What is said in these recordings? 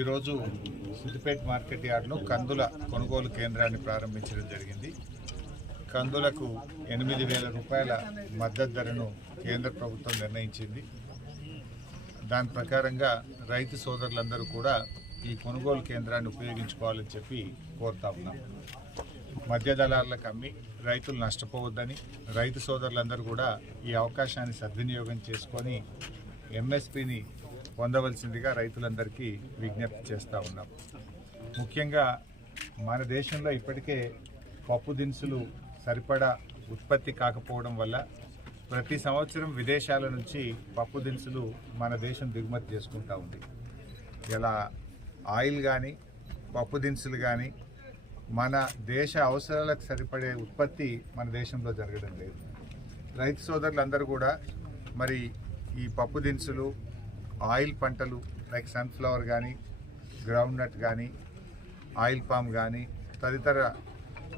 ఈరోజు సిద్దిపేట మార్కెట్ యార్డ్లో కందుల కొనుగోలు కేంద్రాన్ని ప్రారంభించడం జరిగింది. కందులకు 8,000 రూపాయల మద్దతు ధరను కేంద్ర ప్రభుత్వం నిర్ణయించింది. దాని ప్రకారంగా రైతు సోదరులందరూ కూడా ఈ కొనుగోలు కేంద్రాన్ని ఉపయోగించుకోవాలని చెప్పి కోరుతా ఉన్నాం. మధ్య దళారులకు అమ్మి రైతులు నష్టపోవద్దని రైతు సోదరులందరూ కూడా ఈ అవకాశాన్ని సద్వినియోగం చేసుకొని ఎంఎస్పీని పొందవలసిందిగా రైతులందరికీ విజ్ఞప్తి చేస్తూ ఉన్నాం. ముఖ్యంగా మన దేశంలో ఇప్పటికే పప్పు దినుసులు సరిపడా ఉత్పత్తి కాకపోవడం వల్ల ప్రతి సంవత్సరం విదేశాల నుంచి పప్పు దినుసులు మన దేశం దిగుమతి చేసుకుంటూ ఉంది. ఇలా ఆయిల్ కానీ పప్పు దినుసులు కానీ మన దేశ అవసరాలకు సరిపడే ఉత్పత్తి మన దేశంలో జరగడం లేదు. రైతు సోదరులందరూ కూడా మరి ఈ పప్పు దినుసులు ఆయిల్ పంటలు లైక్ సన్ఫ్లవర్ కానీ గ్రౌండ్ నట్ కానీ ఆయిల్ పామ్ కానీ తదితర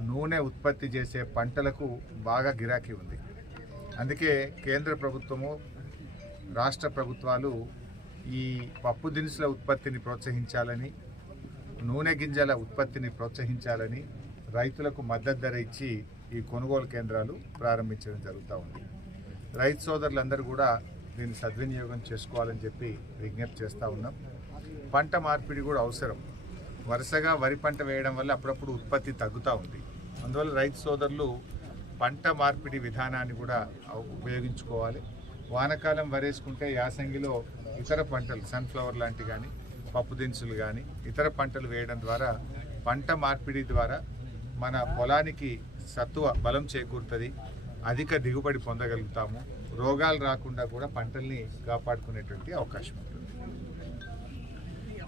నూనె ఉత్పత్తి చేసే పంటలకు బాగా గిరాకీ ఉంది. అందుకే కేంద్ర ప్రభుత్వము రాష్ట్ర ప్రభుత్వాలు ఈ పప్పు దినుసుల ఉత్పత్తిని ప్రోత్సహించాలని నూనె గింజల ఉత్పత్తిని ప్రోత్సహించాలని రైతులకు మద్దతు ధర ఇచ్చి ఈ కొనుగోలు కేంద్రాలు ప్రారంభించడం జరుగుతూ ఉంది. రైతు సోదరులందరూ కూడా దీన్ని సద్వినియోగం చేసుకోవాలని చెప్పి విజ్ఞప్తి చేస్తూ ఉన్నాం. పంట మార్పిడి కూడా అవసరం. వరుసగా వరి పంట వేయడం వల్ల అప్పుడప్పుడు ఉత్పత్తి తగ్గుతూ ఉంది. అందువల్ల రైతు సోదరులు పంట మార్పిడి విధానాన్ని కూడా ఉపయోగించుకోవాలి. వానాకాలం వరేసుకుంటే యాసంగిలో ఇతర పంటలు సన్ఫ్లవర్ లాంటి కానీ పప్పు దినుసులు కానీ ఇతర పంటలు వేయడం ద్వారా పంట మార్పిడి ద్వారా మన పొలానికి సత్తువ బలం చేకూరుతుంది, అధిక దిగుబడి పొందగలుగుతాము, రోగాలు రాకుండా కూడా పంటల్ని కాపాడుకునేటువంటి అవకాశం ఉంటుంది.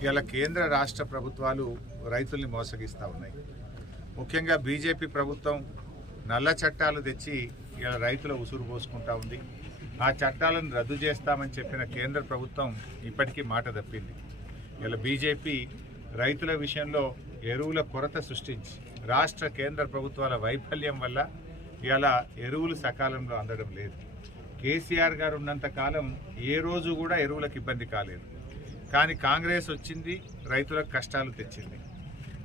ఇలా కేంద్ర రాష్ట్ర ప్రభుత్వాలు రైతుల్ని మోసగిస్తూ ఉన్నాయి. ముఖ్యంగా బీజేపీ ప్రభుత్వం నల్ల చట్టాలు తెచ్చి ఇలా రైతుల ఉసురు పోసుకుంటా ఉంది. ఆ చట్టాలను రద్దు చేస్తామని చెప్పిన కేంద్ర ప్రభుత్వం ఇప్పటికీ మాట తప్పింది. ఇలా బీజేపీ రైతుల విషయంలో ఎరువుల కొరత సృష్టించి రాష్ట్ర కేంద్ర ప్రభుత్వాల వైఫల్యం వల్ల ఇలా ఎరువులు సకాలంలో అందడం లేదు. కేసీఆర్ గారు ఉన్నంత కాలం ఏ రోజు కూడా ఎరువులకు ఇబ్బంది కాలేదు. కానీ కాంగ్రెస్ వచ్చింది, రైతులకు కష్టాలు తెచ్చింది.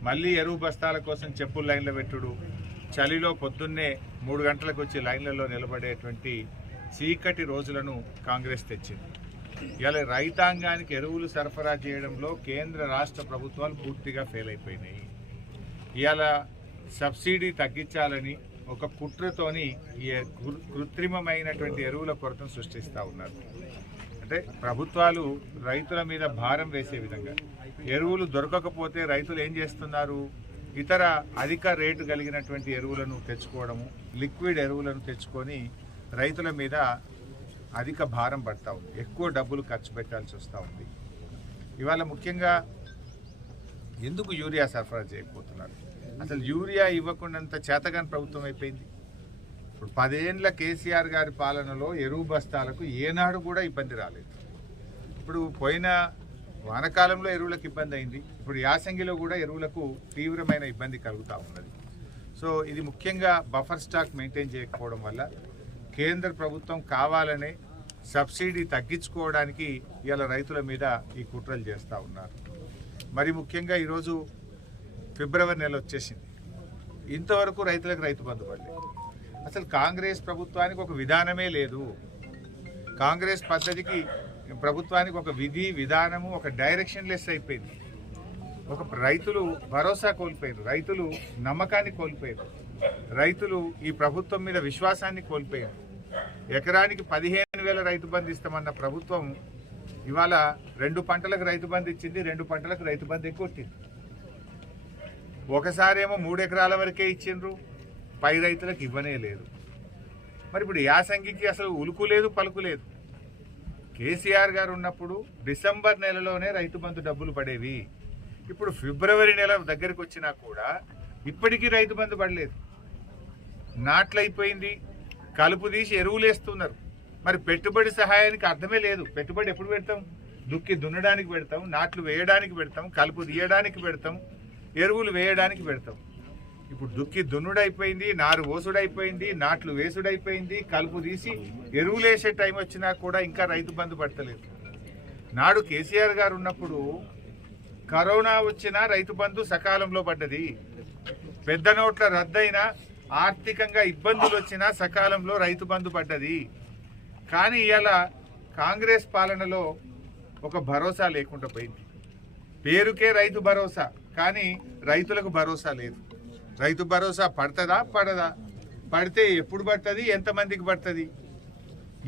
మళ్ళీ ఎరువు బస్తాల కోసం చెప్పులు లైన్లో పెట్టుడు, చలిలో పొద్దున్నే 3 గంటలకు వచ్చి లైన్లలో నిలబడేటువంటి చీకటి రోజులను కాంగ్రెస్ తెచ్చింది. ఇలా రైతాంగానికి ఎరువులు సరఫరా చేయడంలో కేంద్ర రాష్ట్ర ప్రభుత్వాలు పూర్తిగా ఫెయిల్ అయిపోయినాయి. ఇలా సబ్సిడీ తగ్గించాలని ఒక కుట్రతోని ఈ కృత్రిమమైనటువంటి ఎరువుల కొరతను సృష్టిస్తూ ఉన్నారు. అంటే ప్రభుత్వాలు రైతుల మీద భారం వేసే విధంగా ఎరువులు దొరకకపోతే రైతులు ఏం చేస్తున్నారు, ఇతర అధిక రేటు కలిగినటువంటి ఎరువులను తెచ్చుకోవడము, లిక్విడ్ ఎరువులను తెచ్చుకొని రైతుల మీద అధిక భారం పడతా ఉంది, ఎక్కువ డబ్బులు ఖర్చు పెట్టాల్సి వస్తూ ఉంది. ఇవాళ ముఖ్యంగా ఎందుకు యూరియా సరఫరా చేయకపోతున్నారు? అసలు యూరియా ఇవ్వకుండాంత చేతగాని ప్రభుత్వం అయిపోయింది. ఇప్పుడు 10 ఏళ్ల కేసీఆర్ గారి పాలనలో ఎరువు బస్తాలకు ఏనాడు కూడా ఇబ్బంది రాలేదు. ఇప్పుడు పోయిన వానకాలంలో ఎరువులకు ఇబ్బంది అయింది, ఇప్పుడు యాసంగిలో కూడా ఎరువులకు తీవ్రమైన ఇబ్బంది కలుగుతూ ఉన్నది. సో ఇది ముఖ్యంగా బఫర్ స్టాక్ మెయింటైన్ చేయకపోవడం వల్ల కేంద్ర ప్రభుత్వం కావాలనే సబ్సిడీ తగ్గించుకోవడానికి ఇలా రైతుల మీద ఈ కుట్రలు చేస్తూ ఉన్నారు. మరి ముఖ్యంగా ఈరోజు ఫిబ్రవరి నెల వచ్చేసింది, ఇంతవరకు రైతులకు రైతు బంధు పడలేదు. అసలు కాంగ్రెస్ ప్రభుత్వానికి ఒక విధానమే లేదు. కాంగ్రెస్ పద్ధతికి ప్రభుత్వానికి ఒక విధి విధానము, ఒక డైరెక్షన్ లెస్ అయిపోయింది. ఒక రైతులు భరోసా కోల్పోయారు, రైతులు నమ్మకాన్ని కోల్పోయారు, రైతులు ఈ ప్రభుత్వం మీద విశ్వాసాన్ని కోల్పోయారు. ఎకరానికి 15,000 రైతు బంధు ఇస్తామన్న ప్రభుత్వం ఇవాళ 2 పంటలకు రైతు బంధు ఇచ్చింది, 2 పంటలకు రైతు బంధు ఎగ్గొట్టింది. ఒకసారేమో 3 ఎకరాల వరకే ఇచ్చిండ్రు, పై రైతులకు ఇవ్వనే లేదు. మరి ఇప్పుడు యాసంగికి అసలు ఉలుకు లేదు, పలుకు లేదు. కేసీఆర్ గారు ఉన్నప్పుడు డిసెంబర్ నెలలోనే రైతు బంధు డబ్బులు పడేవి. ఇప్పుడు ఫిబ్రవరి నెల దగ్గరికి వచ్చినా కూడా ఇప్పటికీ రైతు బంధు పడలేదు. నాట్లయిపోయింది, కలుపు తీసి ఎరువులు వేస్తున్నారు. మరి పెట్టుబడి సహాయానికి అర్థమే లేదు. పెట్టుబడి ఎప్పుడు పెడతాం? దుక్కి దున్నడానికి పెడతాం, నాట్లు వేయడానికి పెడతాం, కలుపు తీయడానికి పెడతాం, ఎరువులు వేయడానికి పెడతాం. ఇప్పుడు దుక్కి దున్నుడైపోయింది, నారు ఓసుడైపోయింది, నాట్లు వేసుడైపోయింది, కలుపు తీసి ఎరువులు వేసే టైం వచ్చినా కూడా ఇంకా రైతు బంధు పడతలేదు. నాడు కేసీఆర్ గారు ఉన్నప్పుడు కరోనా వచ్చినా రైతు బంధు సకాలంలో పడ్డది. పెద్ద నోట్ల రద్దయినా ఆర్థికంగా ఇబ్బందులు వచ్చినా సకాలంలో రైతు బంధు పడ్డది. కానీ ఇవాళ కాంగ్రెస్ పాలనలో ఒక భరోసా లేకుండా పోయింది. పేరుకే రైతు భరోసా, కానీ రైతులకు భరోసా లేదు. రైతు భరోసా పడుతుందా పడదా, పడితే ఎప్పుడు పడుతుంది, ఎంతమందికి పడుతుంది,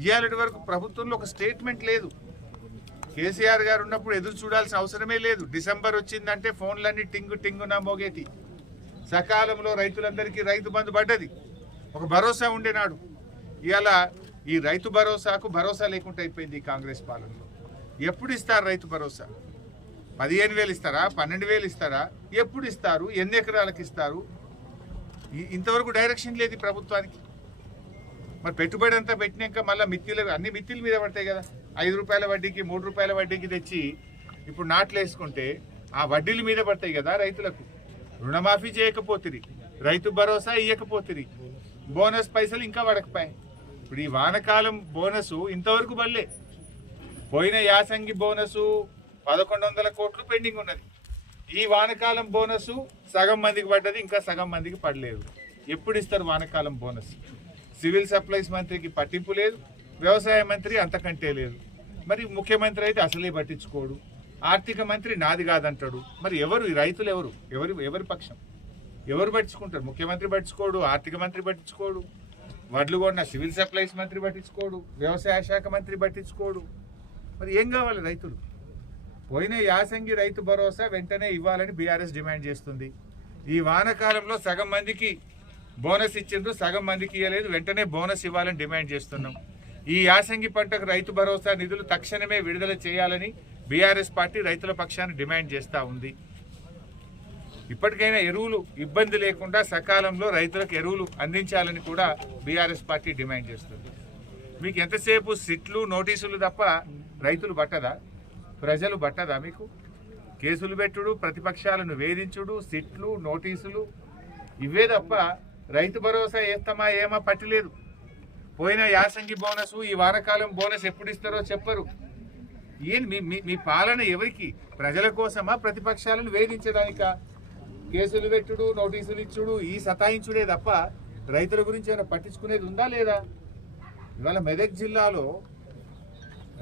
ఇవాళ వరకు ప్రభుత్వంలో ఒక స్టేట్మెంట్ లేదు. కేసీఆర్ గారు ఉన్నప్పుడు ఎదురు చూడాల్సిన అవసరమే లేదు. డిసెంబర్ వచ్చిందంటే ఫోన్లన్నీ టింగు టింగున మోగేటి. సకాలంలో రైతులందరికీ రైతు బంధు పడ్డది. ఒక భరోసా ఉండేనాడు. ఇవాళ ఈ రైతు భరోసాకు భరోసా లేకుండా అయిపోయింది ఈ కాంగ్రెస్ పాలనలో. ఎప్పుడు ఇస్తారు రైతు భరోసా? 15,000 ఇస్తారా, 12,000 ఇస్తారా, ఎప్పుడు ఇస్తారు, ఎన్ని ఎకరాలకు ఇస్తారు? ఇంతవరకు డైరెక్షన్ లేదు ప్రభుత్వానికి. మరి పెట్టుబడి అంతా పెట్టినాక మళ్ళీ అన్ని మిత్తిల మీద పడతాయి కదా. 5 రూపాయల వడ్డీకి 3 రూపాయల వడ్డీకి తెచ్చి ఇప్పుడు నాట్లు వేసుకుంటే ఆ వడ్డీల మీద పడతాయి కదా రైతులకు. రుణమాఫీ చేయకపోతుంది, రైతు భరోసా ఇవ్వకపోతుంది, బోనస్ పైసలు ఇంకా పడకపోయాయి. ఇప్పుడు ఈ వానకాలం బోనసు ఇంతవరకు పడలే. పోయిన యాసంగి బోనసు 1,100 కోట్లు పెండింగ్ ఉన్నది. ఈ వానకాలం బోనసు సగం మందికి పడ్డది, ఇంకా సగం మందికి పడలేదు. ఎప్పుడు ఇస్తారు వానకాలం బోనస్? సివిల్ సప్లైస్ మంత్రికి పట్టింపు లేదు, వ్యవసాయ మంత్రి అంతకంటే లేదు. మరి ముఖ్యమంత్రి అయితే అసలే పట్టించుకోడు, ఆర్థిక మంత్రి నాది కాదంటాడు. మరి ఎవరు ఈ రైతులు? ఎవరి పక్షం? ఎవరు పట్టించుకుంటారు? ముఖ్యమంత్రి పట్టించుకోడు, ఆర్థిక మంత్రి పట్టించుకోడు, వడ్లు కొన్న సివిల్ సప్లైస్ మంత్రి పట్టించుకోడు, వ్యవసాయ శాఖ మంత్రి పట్టించుకోడు. మరి ఏం కావాలి రైతులు? పోయిన యాసంగి రైతు భరోసా వెంటనే ఇవ్వాలని బీఆర్ఎస్ డిమాండ్ చేస్తుంది. ఈ వానకాలంలో సగం మందికి బోనస్ ఇచ్చిండ్రు, సగం మందికి ఇవ్వలేదు. వెంటనే బోనస్ ఇవ్వాలని డిమాండ్ చేస్తున్నాం. ఈ యాసంగి పంటకు రైతు భరోసా నిధులు తక్షణమే విడుదల చేయాలని బీఆర్ఎస్ పార్టీ రైతుల పక్షాన్ని డిమాండ్ చేస్తూ ఉంది. ఇప్పటికైనా ఎరువులు ఇబ్బంది లేకుండా సకాలంలో రైతులకు ఎరువులు అందించాలని కూడా బీఆర్ఎస్ పార్టీ డిమాండ్ చేస్తుంది. మీకు ఎంతసేపు సిట్లు నోటీసులు తప్ప రైతులు పట్టదా? ప్రజలు పట్టదా? మీకు కేసులు పెట్టుడు, ప్రతిపక్షాలను వేధించుడు, సిట్లు నోటీసులు ఇవే తప్ప రైతు భరోసా వేస్తామా ఏమా పట్టలేదు. పోయిన యాసంగి బోనస్, ఈ వానకాలం బోనస్ ఎప్పుడు ఇస్తారో చెప్పరు. మీ పాలన ఎవరికి? ప్రజల కోసమా, ప్రతిపక్షాలను వేధించడానికా? కేసులు పెట్టుడు, నోటీసులు ఇచ్చుడు, ఈ సతాయించుడే తప్ప రైతుల గురించి ఏమైనా పట్టించుకునేది ఉందా లేదా? ఇవాళ మెదక్ జిల్లాలో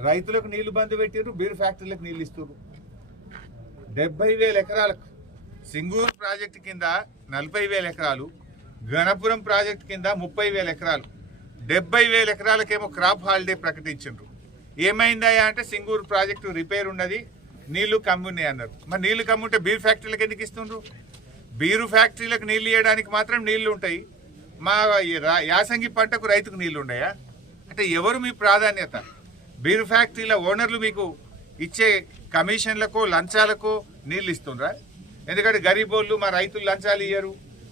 రైతులకు నీళ్లు బంద్ పెట్టారు, బీర్ ఫ్యాక్టరీలకు నీళ్ళు ఇస్తారు. 70,000 ఎకరాలకు సింగూరు ప్రాజెక్టు కింద 40,000 ఎకరాలు, గణపురం ప్రాజెక్టు కింద 30,000 ఎకరాలు, 70,000 ఎకరాలకేమో క్రాప్ హాలిడే ప్రకటించారు. ఏమైందా అంటే సింగూరు ప్రాజెక్టు రిపేర్ ఉన్నది, నీళ్లు కమ్మున్నాయి అన్నారు. మరి నీళ్లు కమ్ముంటే బీర్ ఫ్యాక్టరీలకు ఎందుకు ఇస్తుండ్రు? బీరు ఫ్యాక్టరీలకు నీళ్లు ఇవ్వడానికి మాత్రం నీళ్లు ఉంటాయి, మా యాసంగి పంటకు రైతుకు నీళ్లు ఉన్నాయా? అంటే ఎవరు మీ ప్రాధాన్యత? బీరు ఫ్యాక్టరీల ఓనర్లు మీకు ఇచ్చే కమిషన్లకో లంచాలకో నీళ్ళు ఇస్తుండ్రా? ఎందుకంటే గరీబోళ్ళు మా రైతులు లంచాలు ఇయ్యరు,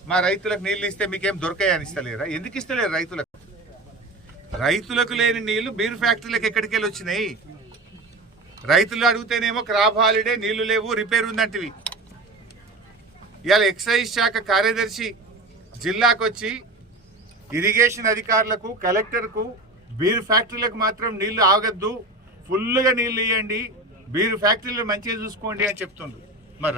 మా రైతులకు నీళ్ళు ఇస్తే మీకేం దొరకాయని ఇస్తలేరా? ఎందుకు ఇస్తలేరు రైతులకు? రైతులకు లేని నీళ్లు బీరు ఫ్యాక్టరీలకు ఎక్కడికి వెళ్ళి వచ్చినాయి? రైతులు అడిగితేనేమో క్రాప్ హాలిడే, నీళ్లు లేవు, రిపేర్ ఉందంటివి. ఇవాళ ఎక్సైజ్ శాఖ కార్యదర్శి జిల్లాకు వచ్చి ఇరిగేషన్ అధికారులకు, కలెక్టర్కు బీర్ ఫ్యాక్టరీలకు మాత్రం నీళ్లు ఆగద్దు, ఫుల్గా నీళ్లు ఇవ్వండి, బీర్ ఫ్యాక్టరీలు మంచిగా చూసుకోండి అని చెప్తుండ్రు. మరి